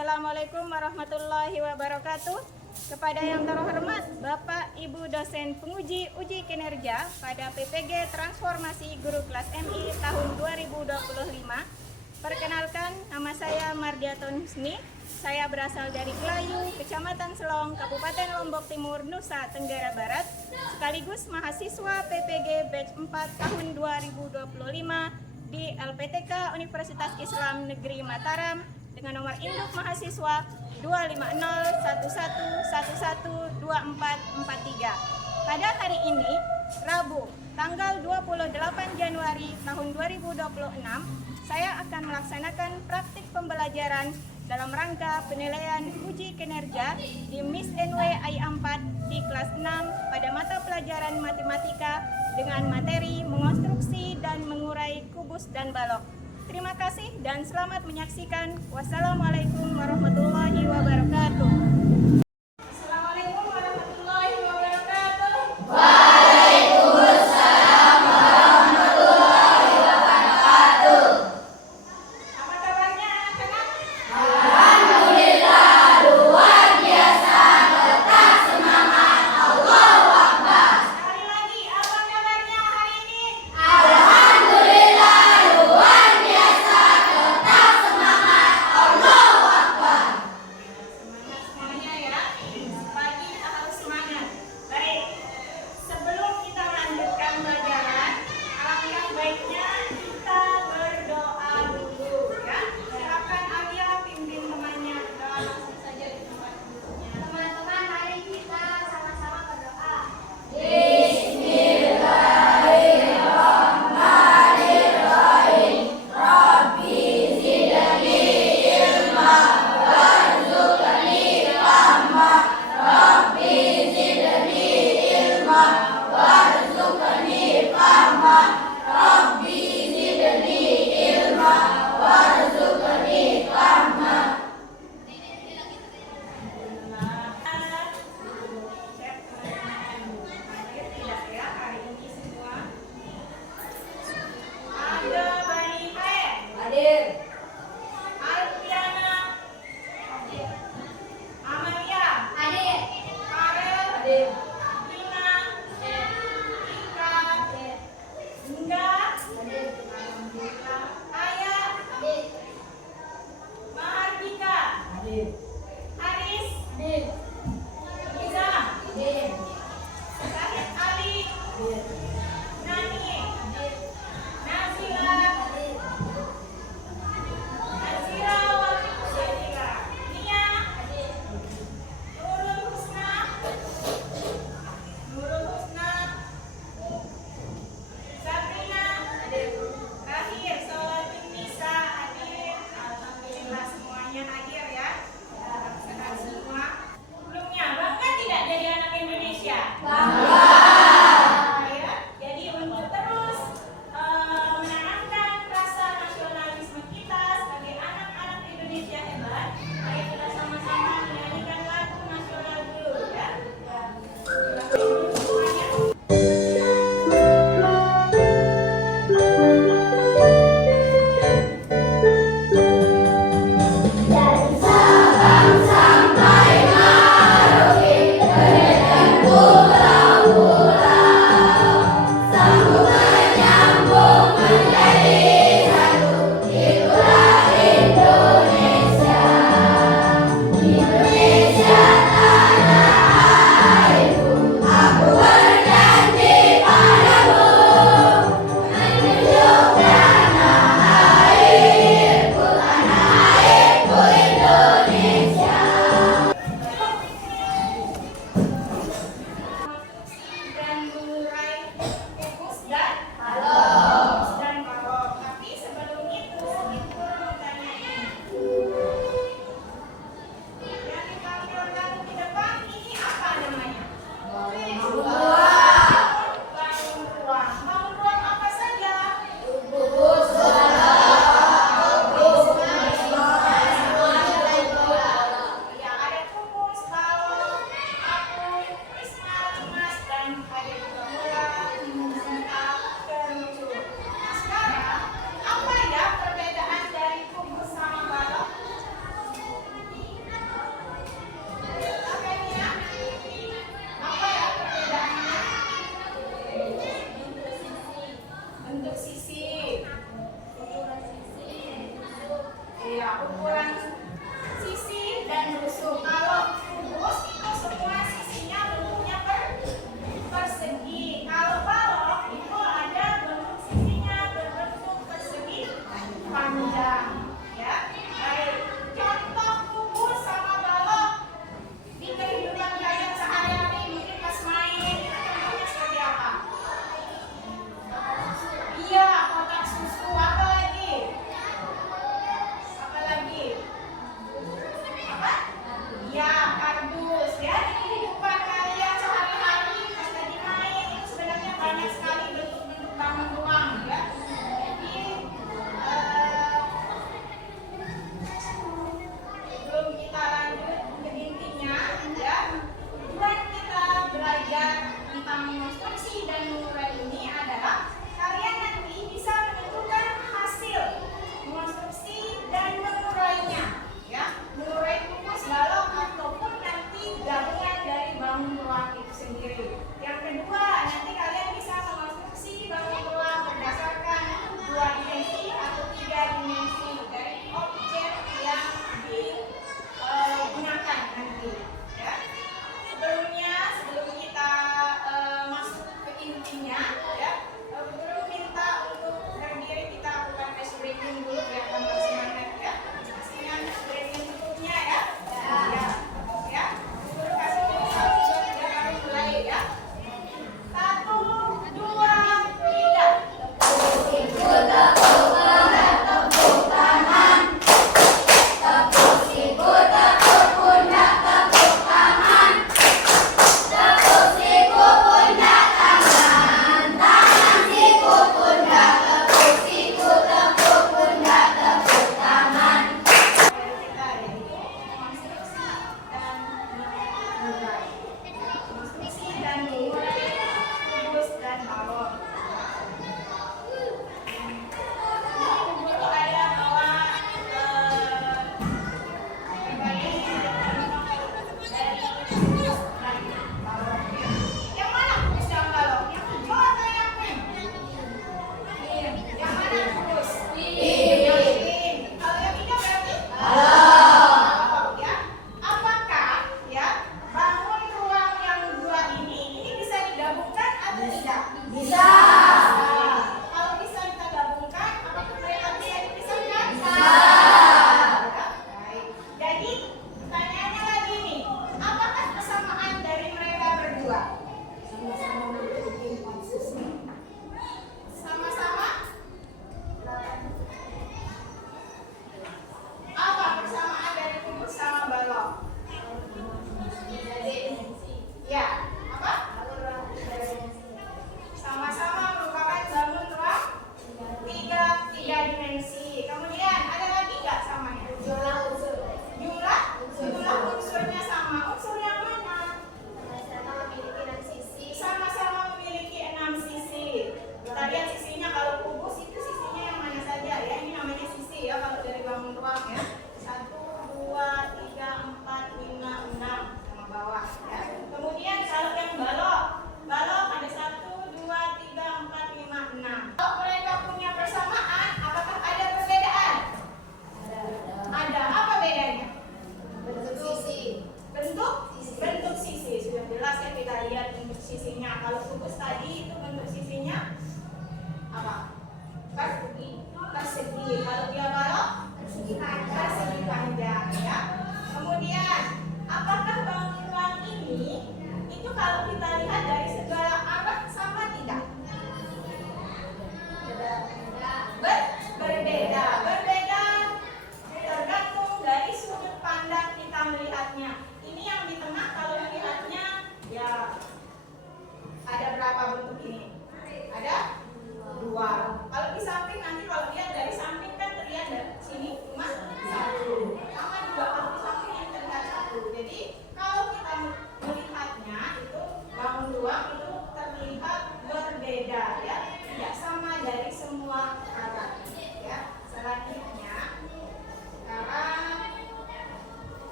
Assalamualaikum warahmatullahi wabarakatuh. Kepada yang terhormat Bapak Ibu dosen penguji uji kinerja pada PPG Transformasi Guru Kelas MI tahun 2025. Perkenalkan, nama saya Mardiatun Husni. Saya berasal dari Kelayu, Kecamatan Selong, Kabupaten Lombok Timur, Nusa Tenggara Barat, sekaligus mahasiswa PPG Batch 4 tahun 2025 di LPTK Universitas Islam Negeri Mataram dengan nomor induk mahasiswa 25011112443. Pada hari ini, Rabu, tanggal 28 Januari tahun 2026, saya akan melaksanakan praktik pembelajaran dalam rangka penilaian uji kinerja di Miss NW IA 4 di kelas 6 pada mata pelajaran matematika dengan materi mengonstruksi dan mengurai kubus dan balok. Terima kasih dan selamat menyaksikan. Wassalamualaikum warahmatullahi wabarakatuh. Assalamualaikum warahmatullahi wabarakatuh. Waalaikumsalam warahmatullahi wabarakatuh. Apa kabarnya anak-anak? Alhamdulillah luar biasa, tetap semangat, Allahu Akbar. Sekali lagi, apa kabarnya hari ini? Alhamdulillah luar biasa, tetap semangat, Allahu Akbar. Semangat semuanya ya. Pagi harus semangat. Baik. Sebelum kita melanjutkan pelajaran, alangkah baiknya kita berdoa dulu ya. Silakan Arya pimpin temannya berdoa langsung saja di tempat duduknya. Teman-teman, mari kita sama-sama berdoa. Bismillahirrahmanirrahim. Rabbi zidni ilma warzuqni fahma. Rabbi zidni ilma warzuqni fahma. Rabbi bentuk sisi. Iya, ukuran sisi dan rusuk. Kalau kubus itu semua sisinya bentuknya persegi. Kalau balok itu ada bentuk sisinya berbentuk persegi panjang. Ya, baik. Contoh kubus sama balok di kehidupan kalian sehari-hari, mungkin pas main itu contohnya seperti apa? Iya, kotak susu. Apa lagi? Apa lagi? Apa? Iya,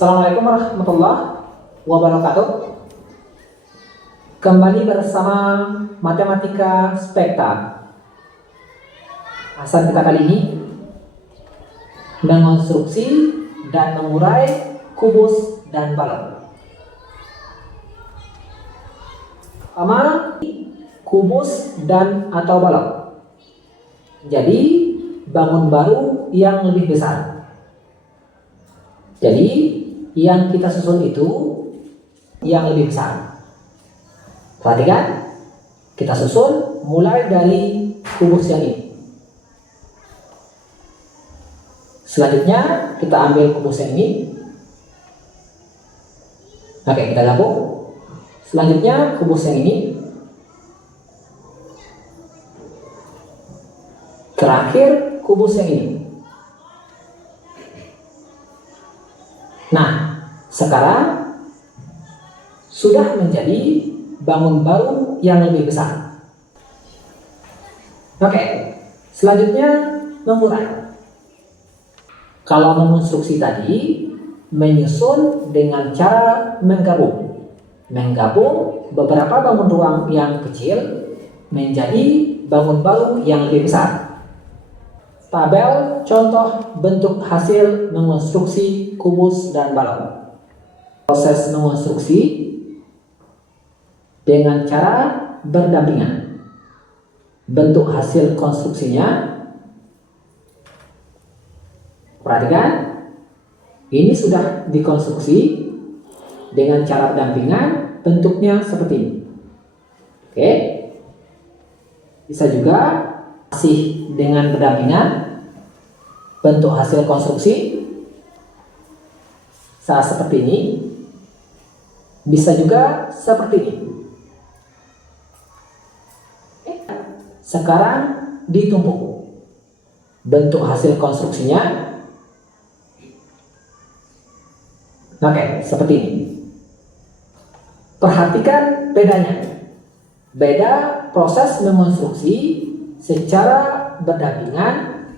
Assalamualaikum warahmatullahi wabarakatuh. Kembali bersama Matematika Spekta. Bahasan kita kali ini mengonstruksi dan mengurai kubus dan balok. Pertama, kubus dan atau balok. Jadi bangun baru yang lebih besar. Jadi yang kita susun itu yang lebih besar. Perhatikan, kita susun mulai dari kubus yang ini. Selanjutnya kita ambil kubus yang ini. Oke, kita gabung. Selanjutnya kubus yang ini. Terakhir kubus yang ini. Nah, sekarang sudah menjadi bangun baru yang lebih besar. Oke, selanjutnya mengurai. Kalau mengonstruksi tadi, menyusun dengan cara menggabung. Menggabung beberapa bangun ruang yang kecil menjadi bangun baru yang lebih besar. Tabel contoh bentuk hasil mengonstruksi kubus dan balok. Proses mengonstruksi dengan cara berdampingan. Bentuk hasil konstruksinya, perhatikan, ini sudah dikonstruksi dengan cara berdampingan, bentuknya seperti ini. Oke, bisa juga masih dengan berdampingan bentuk hasil konstruksi seperti ini, bisa juga seperti ini. Sekarang ditumpuk bentuk hasil konstruksinya. Oke, seperti ini. Perhatikan bedanya. Beda proses mengonstruksi secara berdampingan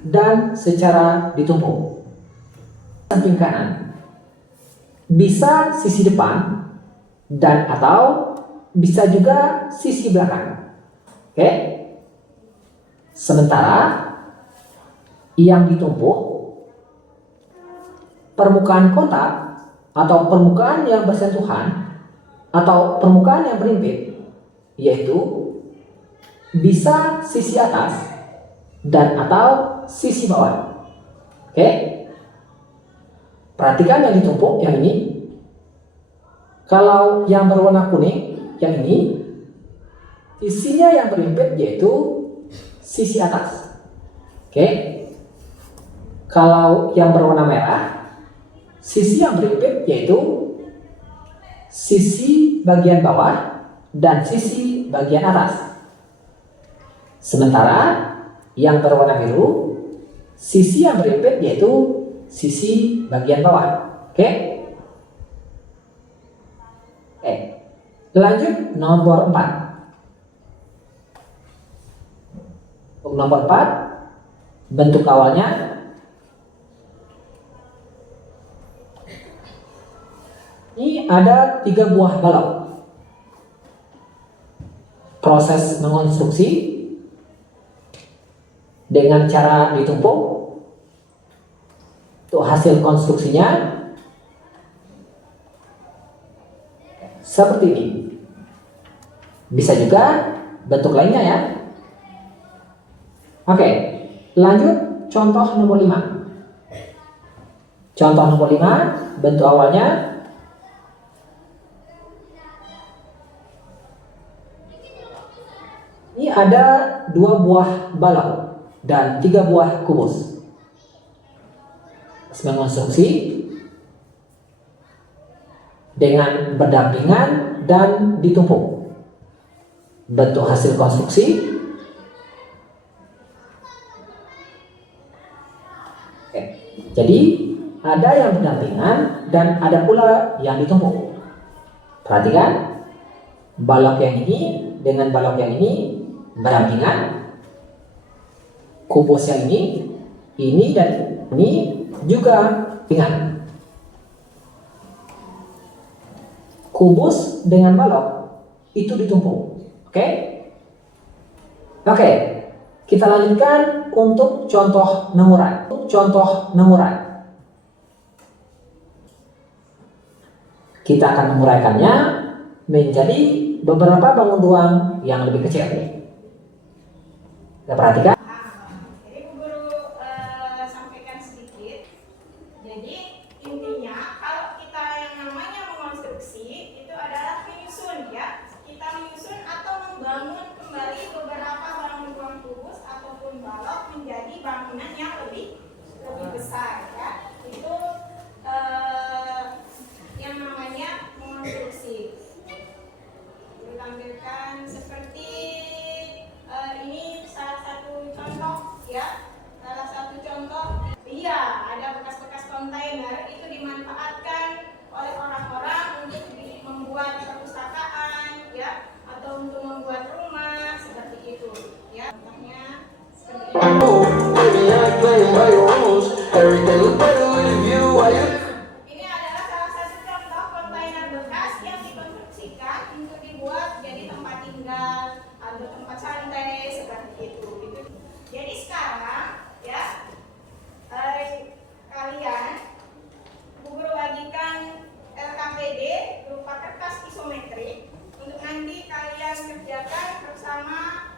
dan secara ditumpuk. Samping kanan bisa sisi depan dan atau bisa juga sisi belakang. Oke. Sementara yang ditumpuk permukaan kotak atau permukaan yang bersentuhan atau permukaan yang berimpit, yaitu bisa sisi atas dan atau sisi bawah. Oke. Perhatikan yang ditumpuk yang ini. Kalau yang berwarna kuning yang ini, sisinya yang berimpit yaitu sisi atas. Oke. Kalau yang berwarna merah, sisi yang berimpit yaitu sisi bagian bawah dan sisi bagian atas. Sementara yang berwarna biru, sisi yang berimpit yaitu sisi bagian bawah. Oke. Lanjut nomor 4. Untuk nomor 4, bentuk awalnya ini ada 3 buah balok. Proses mengonstruksi dengan cara ditumpuk. Untuk hasil konstruksinya seperti ini. Bisa juga bentuk lainnya ya. Oke, lanjut contoh nomor 5. Contoh nomor 5, bentuk awalnya ini ada 2 buah balok dan 3 buah kubus. Mengonstruksi dengan berdampingan dan ditumpuk. Bentuk hasil konstruksi jadi ada yang berdampingan dan ada pula yang ditumpuk. Perhatikan, balok yang ini dengan balok yang ini berdampingan. Kubus yang ini dan ini juga ringan. kubus dengan balok itu ditumpuk. Oke? Oke, kita lanjutkan untuk contoh nemuran. Kita akan menguraikannya menjadi beberapa bangun ruang yang lebih kecil. Kita perhatikan. Jadi Bu Guru sampaikan sedikit. Jadi intinya kalau kita yang namanya mengonstruksi itu adalah menyusun ya. Kita menyusun atau membangun kembali beberapa bangun ruang kubus ataupun balok menjadi bangunan yang lebih besar ya. Itu yang namanya mengonstruksi. Ditampilkan seperti ini salah satu contoh ya. Salah satu contoh, iya ada bekas-bekas kontainer itu dimanfaatkan oleh orang-orang untuk membuat perpustakaan ya, atau untuk membuat rumah seperti itu ya. Contohnya seperti ini. Ini adalah salah satu contoh kontainer bekas yang dikonstruksikan untuk dibuat jadi tempat tinggal atau tempat santai seperti itu. Jadi sekarang ya kalian Bu Guru bagikan LKPD berupa kertas isometrik untuk nanti kalian kerjakan bersama